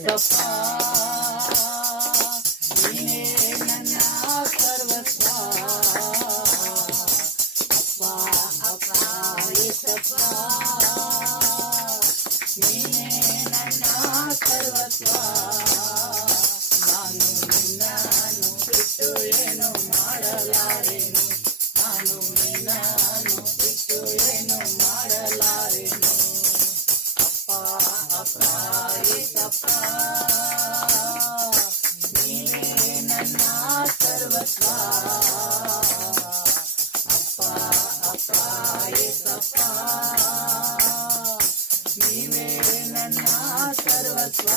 ಏಸಪ್ಪ ನೀನೇ ನನ್ನ ಸರ್ವಸ್ವ ಅಪ್ಪ ಅಪ್ಪ ಏಸಪ್ಪ ನೀನೇ ನನ್ನ ಸರ್ವಸ್ವ ನಾನು ನಿನ್ನನ್ನು ಬಿಟ್ಟು ಏನು ಮಾಡಲಾರೆನು ನಾನು ನಿನ್ನನ್ನು ಬಿಟ್ಟು ಏನು ಮಾಡಲಾರೆನು ಅಪ್ಪ ಅಪ್ಪ ಏಸಪ್ಪ ನೀನೇ ನನ್ನ ಸರ್ವಸ್ವ ಅಪ್ಪ ಅಪ್ಪ ಏಸಪ್ಪ ನೀವೇ ನನ್ನ ಸರ್ವಸ್ವ